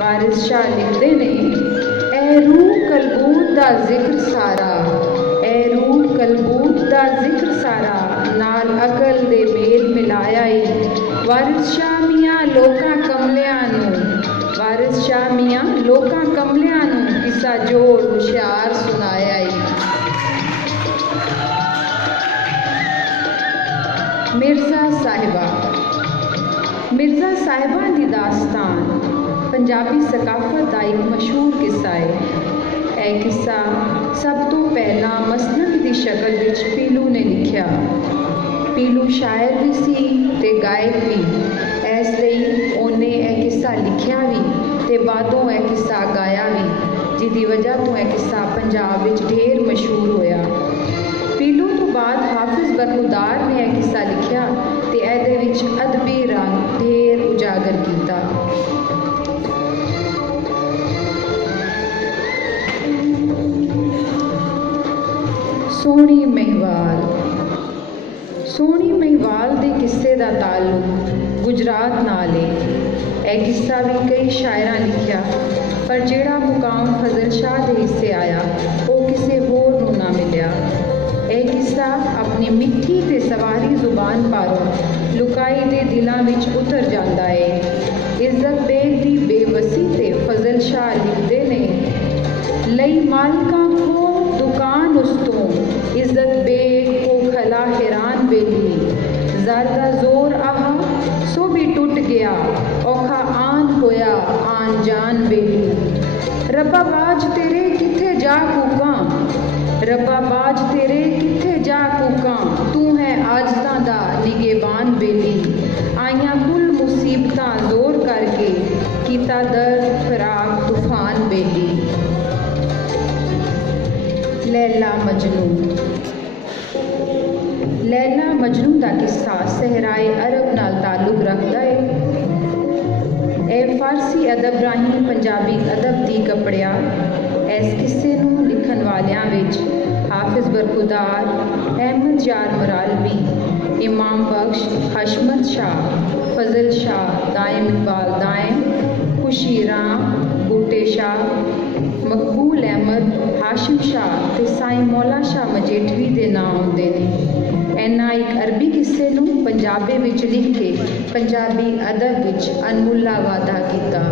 वारिस शाह लिखते ने, ए रूह कलबूत दा जिक्र सारा, ए रूह कलबूत दा जिक्र सारा, नाल अकल दे मेल मिलाया ही। वारिस शाह मियाँ लोकां कमलियां नूं, वारिस शाह मियाँ लोकां कमलियां नूं किस्सा जोड़ हुशियार सुनाया ही। मिर्ज़ा साहिबा। मिर्ज़ा साहिबा दी दास्तान पंजाबी सकाफत का एक मशहूर किस्सा है। यह किस्सा सब तो पहला मसनद की शक्ल विच पीलू ने लिखा। पीलू शायर भी सी ते गायक भी, इसलिए उन्हें यह किस्सा लिखा भी ते बादों यह किस्सा गाया भी, जिसकी वजह तो यह किस्सा पंजाब विच ढेर मशहूर होया। पीलू तो बाद हाफिज़ बरखुदार ने यह किस्सा लिखा ते इहदे विच अदबी रंग ढेर उजागर किया। सोहनी महिवाल। सोहनी महिवाल के किस्से का ताल्लुक गुजरात नाल है। यह किस्सा भी कई शायरां लिखा, पर जिहड़ा मुकाम फजल शाह के हिस्से आया वो किसी होर नूं ना मिलिया। यह किस्सा अपनी मिठी ते सवारी जुबान पारों लुकाई दे दिलों विच उतर जाता है। इज्जत बेग की बेवसी ते फजल शाह लिखते ने, लई मालका को दुकान उस्तों, इज्जत बेग को खला हैरान बेली, ज़्यादा जोर आहा सो भी टूट गया, औखा आन होया आन जान बेली। रब्बा बाज तेरे किथे जा कूकां, रब्बा बाज तेरे किथे जा कूकां, तू है आजदा दा निगेबान बेली। आइयां कुल मुसीबतां जोर करके, कीता दर्द फराक तूफान बेली। लैला मजनू। लैला मजनू का किस्सा सहराए अरब नाल ताल्लुक रखता है। यह फारसी अदब राही पंजाबी अदब की कपड़िया। इस किस्से नूं लिखण वालियां विच हाफिज़ बरखुदार, अहमद यार मरालवी, इमाम बख्श, हशमत शाह, फजल शाह, दायम इकबाल दायम, खुशी राम, बूटे शाह, मकबूल अहमद, हाशिम शाह ते साईं मौला शाह मजेठवी के नाम आउंदे ने। इन्हां एक अरबी किस्से नूं पंजाबी विच लिख के पंजाबी अदब विच अनमुल्ला वाधा कीता।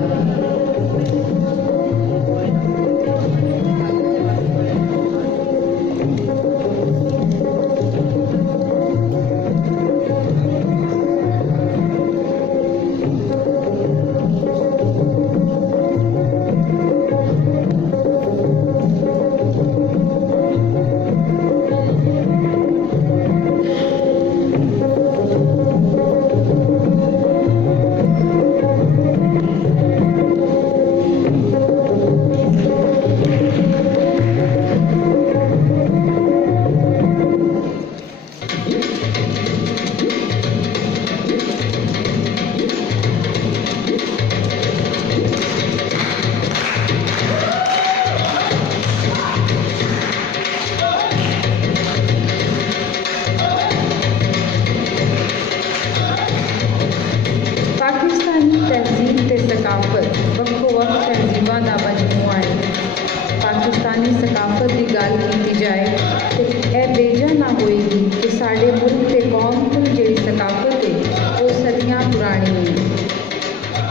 पाकिस्तानी सकाफत की गल की जाए तो यह बेजा ना होएगी कि साढ़े मुल्क के कौम को जी सकाफत है वो सदियां पुरानी है।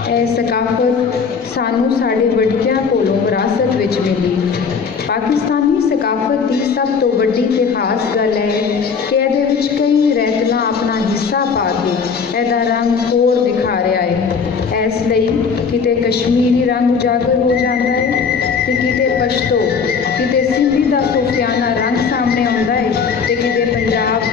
यह सकाफत सानू साढ़े वड्डियां कोलों विरासत विच मिली। पाकिस्तानी सकाफत की सब तो वड्डी ते खास गल है कि इहदे विच कई रैतलां अपना हिस्सा पा के इहदा रंग होर दिखा रहा है। इसलिए किते कश्मीरी रंग उजागर हो जाता है तो किते पश्तो, किते सिंधी का सूफियाना रंग सामने आता है तो किते पंजाब